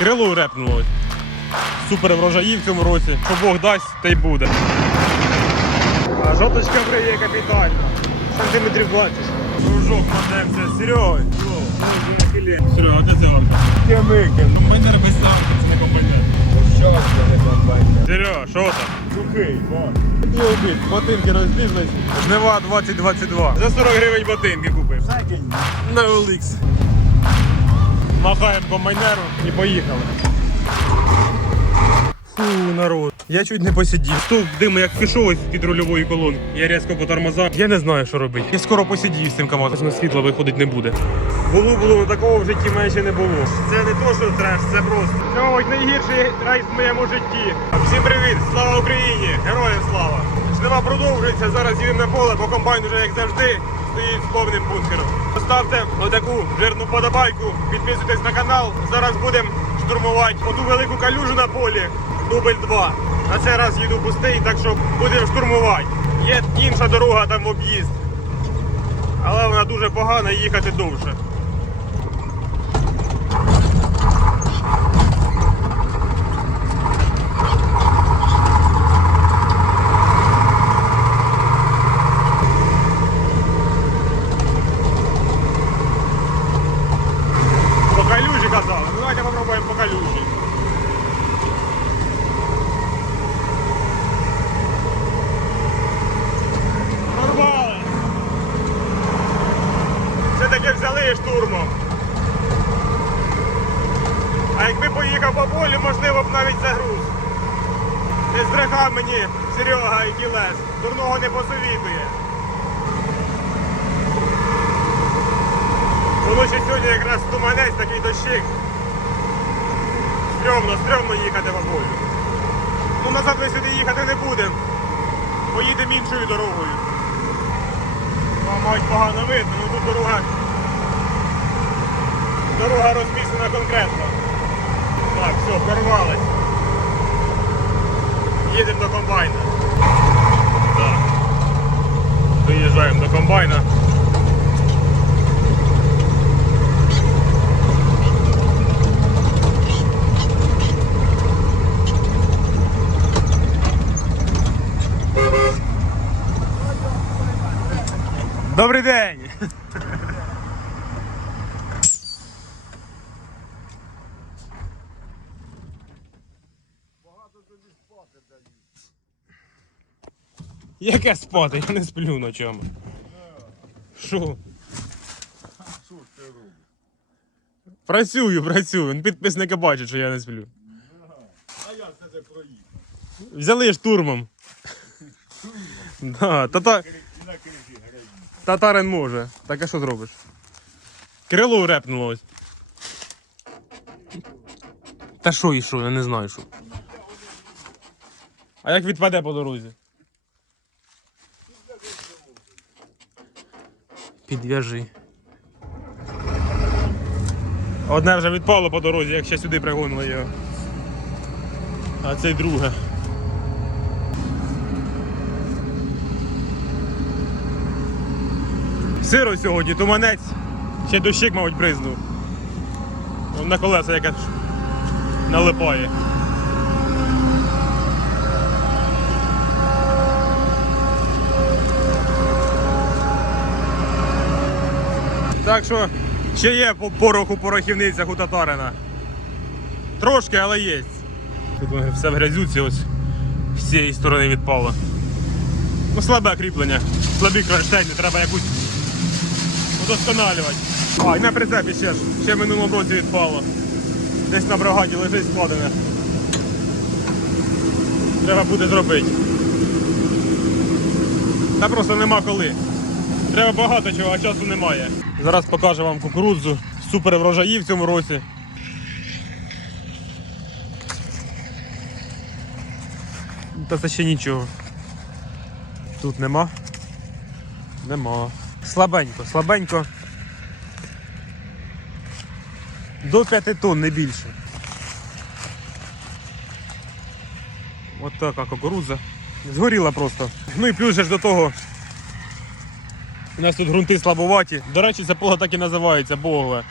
Крило репнуло. Супер врожаї в цьому році. Що Бог дасть, та й буде. А жовточка бриє капітально. Сантиметрів 20. Дружок, мадемся, Серега. Серега, а де це? Тямики, Комбайнер без це не комбайнер. щастя не комбайнер. Серега, що там? Сухий, вон. Який обід? Ботинки розбіглись. Жнива 2022. За 40 гривень ботинки купив. На OLX. Махаємо комбайнеру і поїхали. Фу, народ. Я чуть не посидів. Стовп диму як пішов ось під рульової колонки. Я різко по тормозах. Я не знаю, що робити. Я скоро посидів з цим КАМАЗом. На світло виходить не буде. Було, було, але такого в житті менше не було. Це не то, що треш, це просто. Це, мабуть, найгірший рейс в моєму житті. Всім привіт! Слава Україні! Героям слава! Жнива продовжується. Зараз їдемо на поле, бо комбайн вже як завжди стоїть з повним бункером. Поставте отаку жирну подобайку, підписуйтесь на канал. Зараз будемо штурмувати оту велику калюжу на полі. Дубль 2. На цей раз їду пустий, так що будемо штурмувати. Є інша дорога там в об'їзд. Але вона дуже погана і їхати довше. Не збрехав мені Серега і Кілес. Дурного не посовітує. Воно сьогодні якраз туманець, такий дощик. Стрьомно, стрьомно їхати по. Ну назад ми сюди їхати не будемо. Поїдемо іншою дорогою. Мабуть, погано видно, ну тут дорога. Дорога розміщена конкретно. Так, все, порвались. Їдемо до комбайна. Так. Доїжджаємо до комбайна. Яке спати? Я не сплю ночами. Що? Що ж ти робиш? Працюю, працюю. Підписники бачать, що я не сплю. А як це ти проїхав? Взяли штурмом. Да, тата... І на крижі грані. Татарин може. Так а що зробиш? Крило репнуло ось. Та що і що, я не знаю що. А як відпаде по дорозі? Підв'яжи. Одне вже відпало по дорозі, як ще сюди пригонили його. А це й друге. Сиро сьогодні, туманець. Ще дощик, мабуть, бризнув. На колеса яке налипає. Так що ще є по пороху порохівницях у татарина. Трошки, але є. Тут все в грязюці ось з цієї сторони відпало. Ну, слабе кріплення, слабі кронштейни, треба якусь удосконалювати. А, і на прицепі ще ж, ще в минулому році відпало. Десь на бригаді лежить складене. Треба буде зробити. Та просто нема коли. Треба багато чого, а часу немає. Зараз покажу вам кукурудзу. Супер врожаї в цьому році. Та це ще нічого. Тут нема. Нема. Слабенько, слабенько. До 5 тонн, не більше. От така кукурудза. Згоріла просто. Ну і плюс же ж до того. У нас тут ґрунти слабуваті. До речі, це поле так і називається Богове.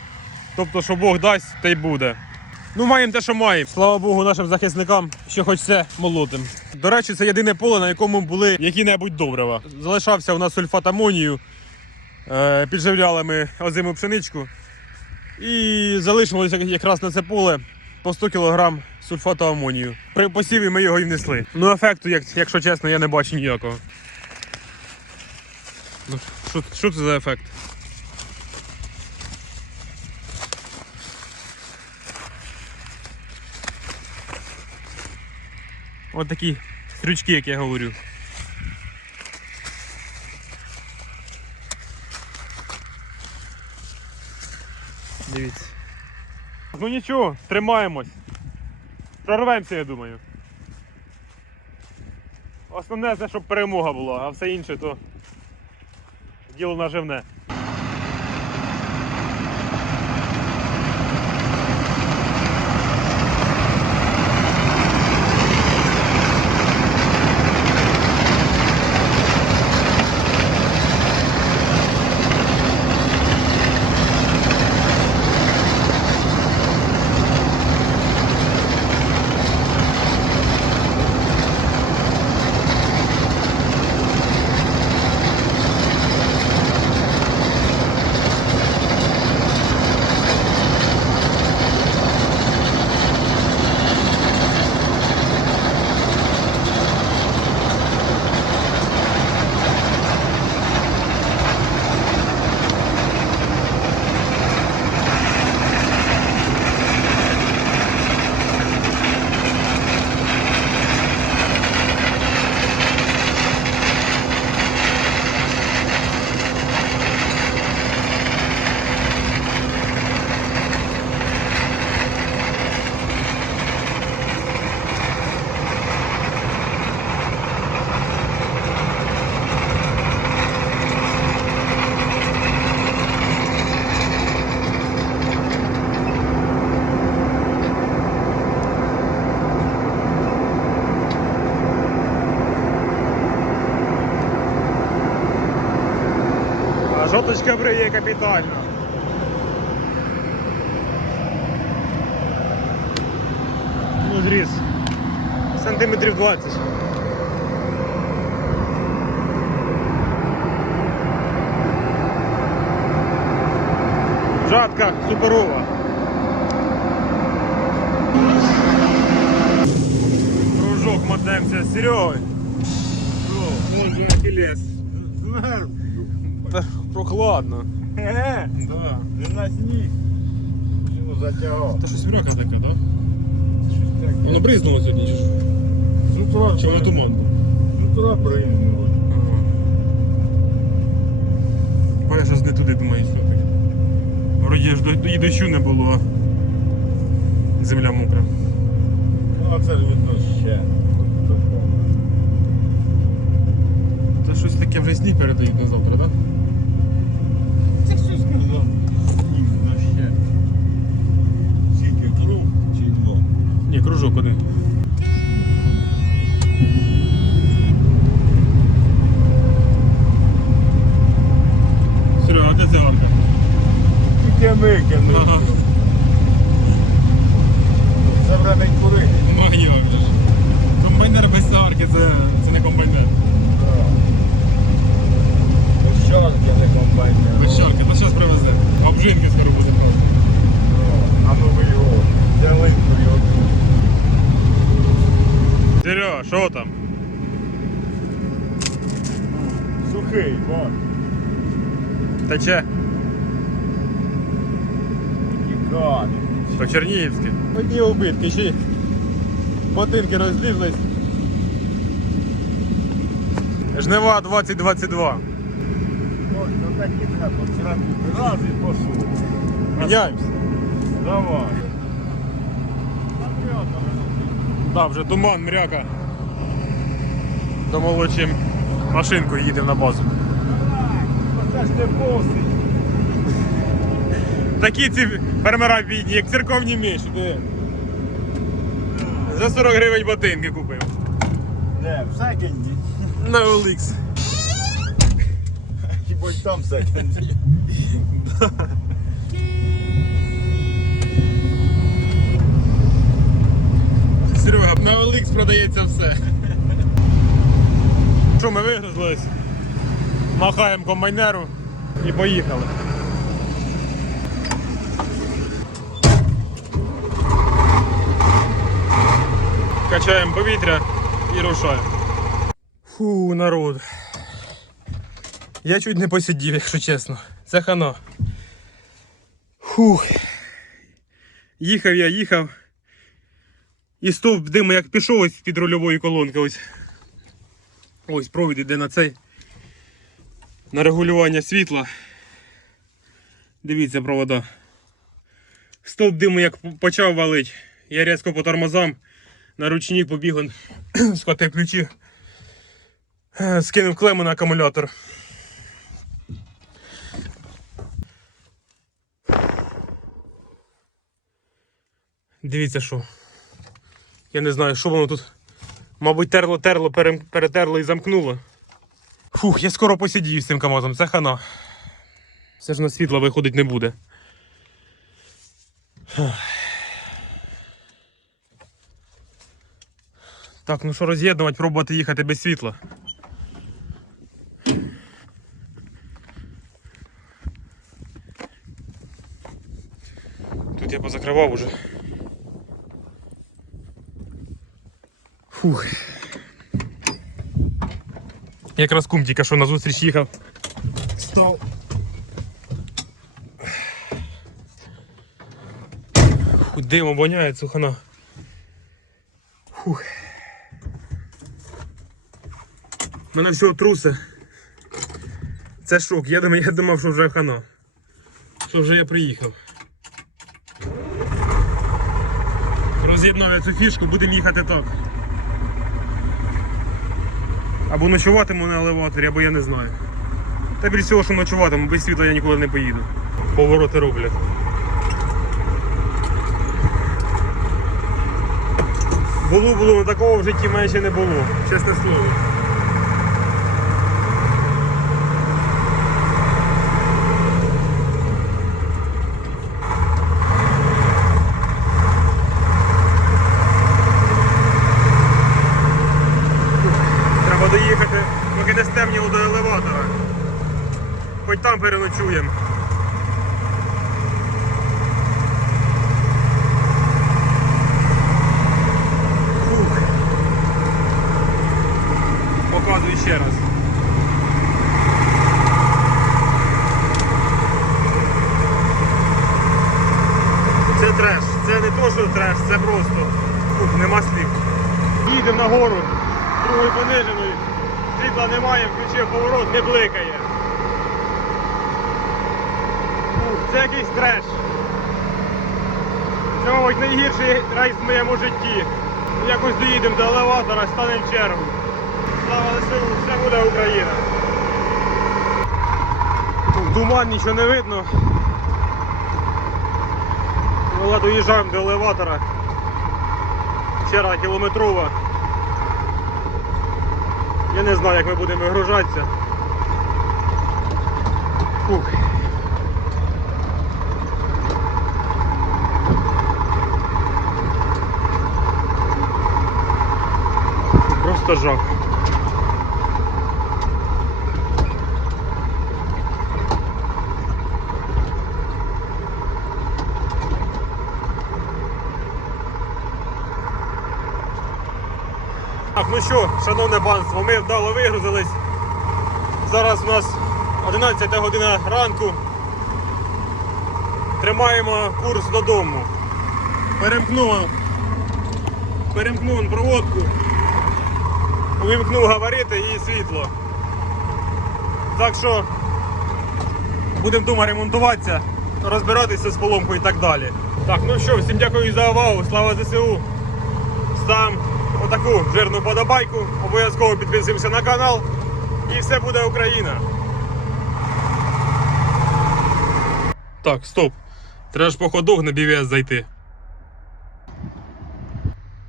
Тобто, що Бог дасть, те й буде. Ну, маємо те, що маємо. Слава Богу, нашим захисникам, що хоч це молотим. До речі, це єдине поле, на якому були які-небудь добрива. Залишався у нас сульфат амонію. Е, підживляли ми озиму пшеничку. І залишилося якраз на це поле по 100 кг сульфату амонію. При посіві ми його і внесли. Ну, ефекту, якщо чесно, я не бачу ніякого. Що, що це за ефект? От такі стрючки, як я говорю. Дивіться. Ну нічого, тримаємось. Прорвемося, я думаю. Основне це, щоб перемога була, а все інше то діло наживне. А жовточка бриє капітально. Ну, зріз. Сантиметрів 20. Жатка суперова. Кружок мотаємося з Серегою. Може ахілес. Змерзлю. Та прохладно. Е, Да. не на сніг. Що затягав? Та щось мряка така, да? Щось таке. Воно бризнуло сьогодні чи що? З утра Чи воно бри- туман був? З утра бризнуло. Бо я щось не туди думаю, що таке. Вроді ж до- і дощу не було, а земля мокра. Ну, а це ж видно ще. Та щось таке вже сніг передають на завтра, так? Це хтось сказав. Ні, на ще. Скільки круг чи два? Ні, кружок один. Серега, а де ця арка? Тільки викинув. Ага. Це время й курити. Магія вже ж. Комбайнер без арки, це, це не комбайнер. Пощадки не комбайнер. Без чарки, та зараз привезе. Обжинки скоро буде просто. А ну ви його. Ялинку його. Серега, що там? Сухий, вон. Тече. По Чернігівськи. Одні убитки, ще ботинки розлізлись. Жнива 2022. Ось, на такі треба. Раз і посуд. Міняємося. Давай. Да, вже туман, мряка. Домолочим машинку їдемо на базу. Це ж не босий. Такі ці фермера бідні, як церковні міші. Де? За 40 гривень ботинки купив. Не, в секенді. На OLX. Хіба й там секенді. Серега, на OLX продається все. Що ми вигрузились? Махаємо комбайнеру і поїхали. Качаємо повітря і рушаємо. Фу, народ. Я чуть не посидів, якщо чесно. Це хано. Фух. Їхав я, їхав. І стовп диму як пішов ось під рульової колонки. Ось. Ось провід іде на цей. На регулювання світла. Дивіться провода. Стовп диму як почав валить. Я різко по тормозам на ручник побіг, он, схватив ключі, скинув клему на акумулятор. Дивіться що. Я не знаю, що воно тут. Мабуть, терло, терло, перетерло і замкнуло. Фух, я скоро посидію з цим КАМАЗом, це хана. Все ж на світло виходить не буде. Так, ну що роз'єднувати, пробувати їхати без світла. Тут я позакривав уже. Якраз кум тільки що на зустріч їхав. Став. Димом воняє, сухана. Фух. Мене все трусе. Це шок. Я думав, я думав, що вже хана. Що вже я приїхав. Роз'єднав я цю фішку, будемо їхати так. Або ночуватиму на елеваторі, або я не знаю. Та більш всього, що ночуватиму, без світла я ніколи не поїду. Повороти роблять. Було було, але такого в житті майже не було, чесне слово. Треба доїхати, поки не стемніло до елеватора. Хоч там переночуємо. Показую ще раз. Це треш, це не то, що треш, це просто. Фух, нема слів. Їдемо на гору, другою пониженою. Світла немає, включив поворот, не бликає. Фух, це якийсь треш. Це, мабуть, найгірший рейс в моєму житті. Якось доїдемо до елеватора, станемо чергу. Слава ЛСУ, все буде Україна. Туман, нічого не видно. Ну, ладно, доїжджаємо до елеватора. Черга кілометрова. Я не знаю, як ми будемо вигружатися. Фух. Просто. Так, ну що, шановне панство, ми вдало вигрузились. Зараз у нас 11 година ранку. Тримаємо курс додому. Перемкнув, перемкнув проводку, увімкнув габарити і світло. Так що будемо вдома ремонтуватися, розбиратися з поломкою і так далі. Так, ну що, всім дякую за увагу. Слава ЗСУ. Став отаку жирну подобайку. Обов'язково підписуємося на канал. І все буде Україна. Так, стоп. Треба ж по ходу на BVS зайти.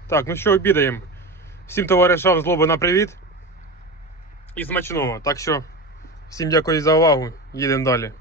Так, ну що, обідаємо. Всім товаришам злоби на привіт. І смачного. Так що, всім дякую за увагу. Їдемо далі.